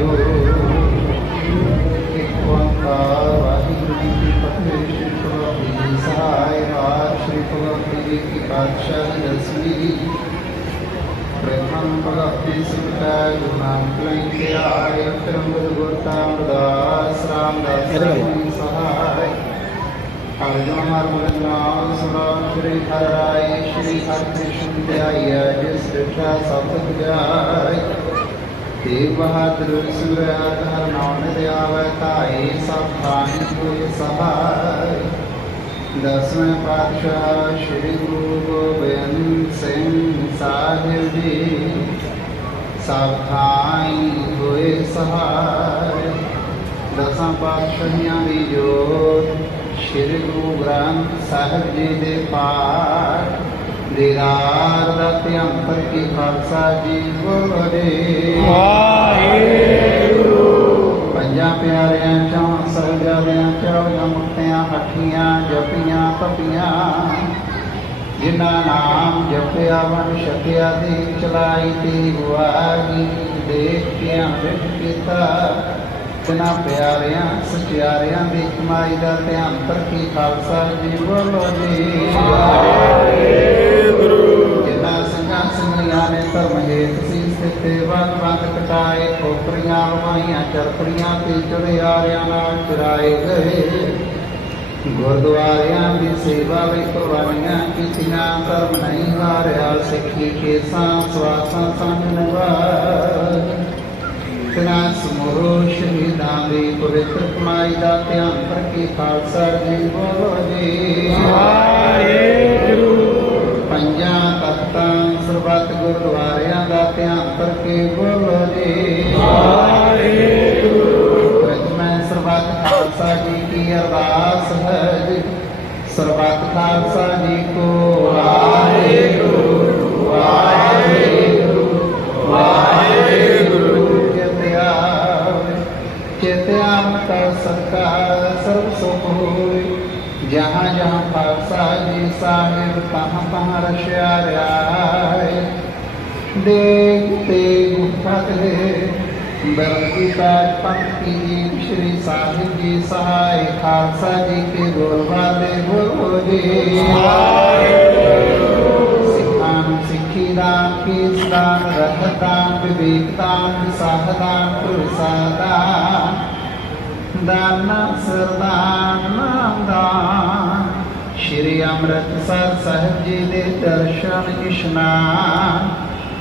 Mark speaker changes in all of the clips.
Speaker 1: ਵਾਹਿਗੁਰੂ ਇੱਕ ਓੰਕਾਰ ਵਾਹਿਗੁਰੂ ਜੀ देवहातुर्विसुरहरनौनदयावताये सभानुभूय सभाय दसवें पातशाह श्री गुरु गोबिंद सिंह साहिब। जी सावधान हुए सहाय दसा पातशाहियाँ की जोत श्री गुरु ग्रंथ साहब जी के पाठ। ਦੀਦਾਰ ਦਾ ਧਿਆਨ ਕੀ ਖਾਲਸਾ ਜੀ ਬੋਲੇ ਪੰਜਾਂ ਪਿਆਰਿਆਂ ਚੋਂ ਸਰਗਦਿਆਂ ਚੌਦਾਂ ਮੁਕਤਿਆਂ ਹੱਠੀਆਂ ਜਪੀਆਂ ਤਪੀਆਂ। ਜਿਨ੍ਹਾਂ ਨਾਮ ਜਪਿਆ ਵਨ ਛਕਿਆ ਦੀ ਚਲਾਈ ਤੇ ਗੁਆਗੀ ਦੇਖ ਕੇ ਅੰਮ੍ਰਿਤ ਕੀਤਾ। ਜਿਨ੍ਹਾਂ ਪਿਆਰਿਆਂ ਸਚਿਆਰਿਆਂ ਦੀ ਕਮਾਈ ਦਾ ਧਿਆਨ ਰੱਖੀ ਖਾਲਸਾ ਜੀ ਬੋਲੋ ਜੀ ਜਿਨ੍ਹਾਂ ਸਿੰਘਾਂ ਸਿੰਘੀਆਂ ਨੇ ਧਰਮ ਹੇਤ ਸੀ ਸਥਿਤੇ ਵਨ ਬੰਦ ਕਟਾਏ ਖੋਪਰੀਆਂ ਲਵਾਈਆਂ ਚਰਪੜੀਆਂ ਤੇ ਚੜਿਆਰਿਆਂ ਨਾਲ ਚਰਾਏ ਗਏ ਗੁਰਦੁਆਰਿਆਂ ਦੀ ਸੇਵਾ ਲਈ ਕੁਰਬਾਨੀਆਂ ਕੀਤੀਆਂ ਧਰਮ ਨਹੀਂ ਹਾਰਿਆ ਸਿੱਖੀ ਕੇਸਾਂ ਸਵਾਸਾਂ ਸੰਗ ਨਿਭਾਏ ਤਨਾ ਸਮੂਹ ਸ਼ਹੀਦਾਂ ਦੀ ਪਵਿੱਤਰ ਕਮਾਈ ਦਾ ਧਿਆਨ ਰੱਖੀ ਖਾਲਸਾ ਜੀ ਬੋਲੋ ਜੀ ਗੁਰਦੁਆਰਿਆਂ ਦਾ ਧਿਆਨ ਕਰਕੇ ਬੋਲੋ ਜੀ। ਪ੍ਰਥਮੇ ਸਰਬੱਤ ਖਾਲਸਾ ਜੀ ਕੀ ਅਰਦਾਸ ਹੈ ਜੀ। ਸਰਬੱਤ ਖਾਲਸਾ ਜੀ ਕੋ ਵਾਹਿਗੁਰੂ। ਵਾਹਿਗੁਰੂ। ਵਾਹਿਗੁਰੂ। ਚਿਤਿਆ ਚਿਤਿਆ ਮਤਾ ਸਰਕਾਰ ਸਰਬ ਸੁਖ ਹੋਏ ਜਹਾਂ ਜਹਾਂ ਖਾਲਸਾ ਜੀ ਸਾਹਿਬ ਤਹਾਂ ਤਹਾਂ ਰਸ਼ਿਆ ਰਿਆਏ देखते गुफत बरकिता पंक्ति श्री साहिब जी सहाय खालसा जी के गुरबाले बोले। सिखान सिखी दाना सरदान नाम दान श्री अमृतसर साहब जी दे दर्शन स्नान।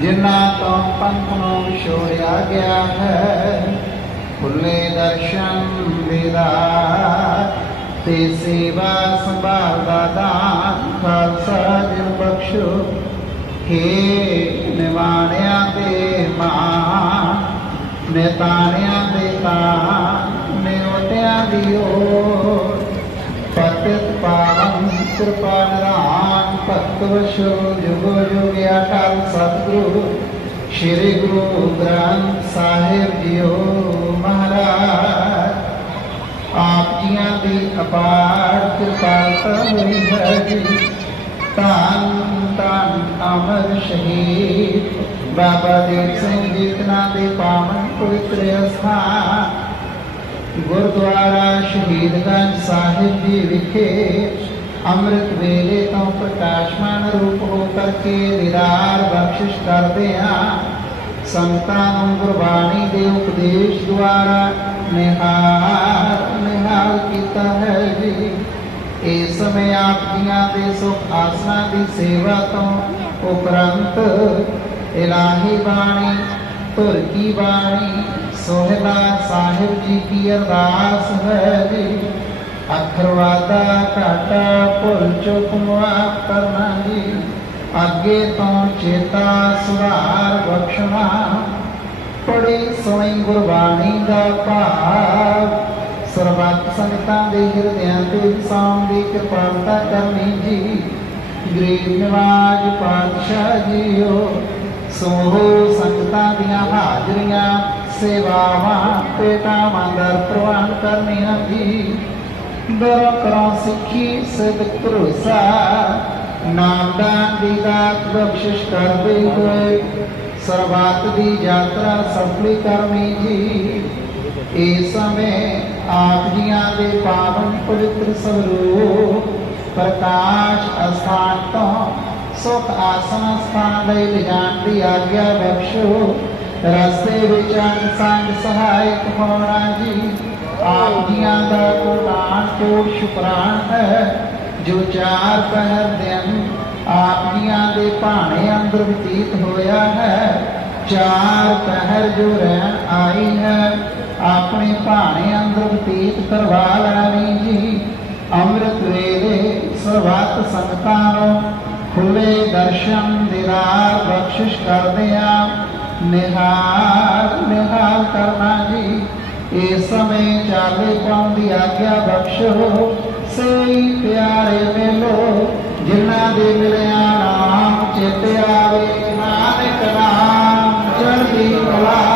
Speaker 1: ਜਿਨ੍ਹਾਂ ਤੋਂ ਪੰਥ ਨੂੰ ਵਿਛੋੜਿਆ ਗਿਆ ਹੈ ਖੁੱਲੇ ਦਰਸ਼ਨ ਦੇਦਾ ਤੇ ਸੇਵਾ ਸੰਭਾਲ ਦਾ ਦਾਨ ਖਾਲਸਾ ਜੀ ਬਖਸ਼ੋ ਹੇ ਨਿਵਾਣਿਆਂ ਦੇ ਮਾਂ ਨਿਤਾਣਿਆਂ ਦੇ ਤਾਂ ਨਿਉਟਿਆਂ ਦੀ ਓਟ ਪਤਿਤ ਪਾਵਨ ਕਿਰਪਾ ਨਿਧਾਨ ਭਗਤ ਵਸ਼ੋ ਜੁਗੋ ਜੁਗਿਆ ਸਤਿਗੁਰੂ ਸ਼੍ਰੀ ਗੁਰੂ ਗ੍ਰੰਥ ਸਾਹਿਬ ਜੀਓ ਮਹਾਰਾਜ। ਆਪ ਜੀਆਂ ਦੀ ਅਪਾਰ ਕਿਰਪਾਲਤਾ ਹੋਈ ਹੈ ਜੀ ਧੰਨ ਧੰਨ ਅਮਰ ਸ਼ਹੀਦ। ਬਾਬਾ ਦੀਪ ਸਿੰਘ ਜੀ ਦੇ ਪਾਵਨ ਪਵਿੱਤਰ ਅਸਥਾਨ। ਗੁਰਦੁਆਰਾ ਸ਼ਹੀਦਗੰਜ ਸਾਹਿਬ ਜੀ ਵਿਖੇ ਅੰਮ੍ਰਿਤ ਵੇਲੇ ਤੋਂ ਪ੍ਰਕਾਸ਼ਮਾਨ ਰੂਪ ਹੋ ਕਰਕੇ ਦੀਦਾਰ ਬਖਸ਼ਿਸ਼ ਕਰਦੇ ਹਾਂ ਸੰਤਾਂ ਨੂੰ ਗੁਰਬਾਣੀ ਦੇ ਉਪਦੇਸ਼ ਦੁਆਰਾ ਨਿਹਾਲ ਨਿਹਾਲ ਕੀਤਾ ਹੈ ਜੀ ਇਸ ਸਮੇਂ ਆਪ ਜੀਆਂ ਦੇ ਸੁਖ ਆਸਨਾ ਦੀ ਸੇਵਾ ਤੋਂ ਉਪਰੰਤ ਇਲਾਹੀ ਬਾਣੀ ਧੁਰ ਕੀ ਬਾਣੀ ਸੋਹਿਲਾ ਸਾਹਿਬ ਜੀ ਕੀ ਅਰਦਾਸ ਹੈ ਜੀ ਅਖਰਵਾਦਾ ਘਾਟਾ ਭੁੱਲ ਚੁੱਕ ਮਾਫ ਕਰਨਾ ਜੀ ਅੱਗੇ ਤੋਂ ਚੇਤਾ ਸੁਧਾਰ ਬਖਸ਼ਣਾ। ਪੜੀ ਸੁਣੀ ਗੁਰਬਾਣੀ ਦਾ ਭਾਵ। ਸਰਬੱਤ ਸੰਗਤਾਂ ਦੇ ਹਿਰਦਿਆਂ ਤੇ ਸਾਂ ਦੀ ਕਿਰਪਾਲਤਾ ਕਰਨੀ ਜੀ। ਗਰੀਬ ਨਿਵਾਜ ਪਾਤਸ਼ਾਹ ਜੀਓ, ਸੋਹੋ ਸੰਗਤਾਂ ਦੀਆਂ ਹਾਜ਼ਰੀਆਂ, ਸੇਵਾਵਾਂ ਪੇਟਾਂ ਦਰ ਪ੍ਰਵਾਨ ਕਰਨੀਆਂ ਜੀ। ដល់ក្រសិក្ខាសិទ្ធិគ្រួសារ नाम दान विदात बख्शिश करते हुए सर्वात दी यात्रा सफली करनी जी इस समय आप जिया के पावन पवित्र स्वरूप, प्रकाश स्थान तो सुख आसन स्थान ले लिजान की आज्ञा बख्शो रस्ते विचार संग सहायक होना जी। ਆਪ ਜੀਆਂ ਦਾ ਕੋਟਾਨ ਕੋਟ ਸ਼ੁਕਰਾਨ ਹੈ, ਜੋ ਚਾਰ ਪਹਿਰ ਦਿਨ ਆਪ ਜੀਆਂ ਦੇ ਭਾਣੇ ਅੰਦਰ ਬਤੀਤ ਹੋਇਆ ਹੈ। ਚਾਰ ਪਹਿਰ ਜੋ ਰਹਿਣ ਆਈ ਹੈ, ਆਪਣੇ ਭਾਣੇ ਅੰਦਰ ਬਤੀਤ ਕਰਵਾ ਲੈਣੀ ਜੀ। ਅੰਮ੍ਰਿਤ ਵੇਲੇ ਸਰਬੱਤ ਸੰਗਤਾਂ ਨੂੰ ਖੁੱਲੇ ਦਰਸ਼ਨ ਦਿਦਾਰ ਬਖਸ਼ਿਸ਼ ਕਰਦੇ ਆ ਨਿਹਾਲ ਨਿਹਾਲ ਕਰਨਾ ਜੀ। इस समय चालिका आज्ञा बख्शो सही प्यारे मिलो जिन्ना
Speaker 2: दे मिलया नाम चेते आवे, नानक नाम चढ़ी
Speaker 3: कला।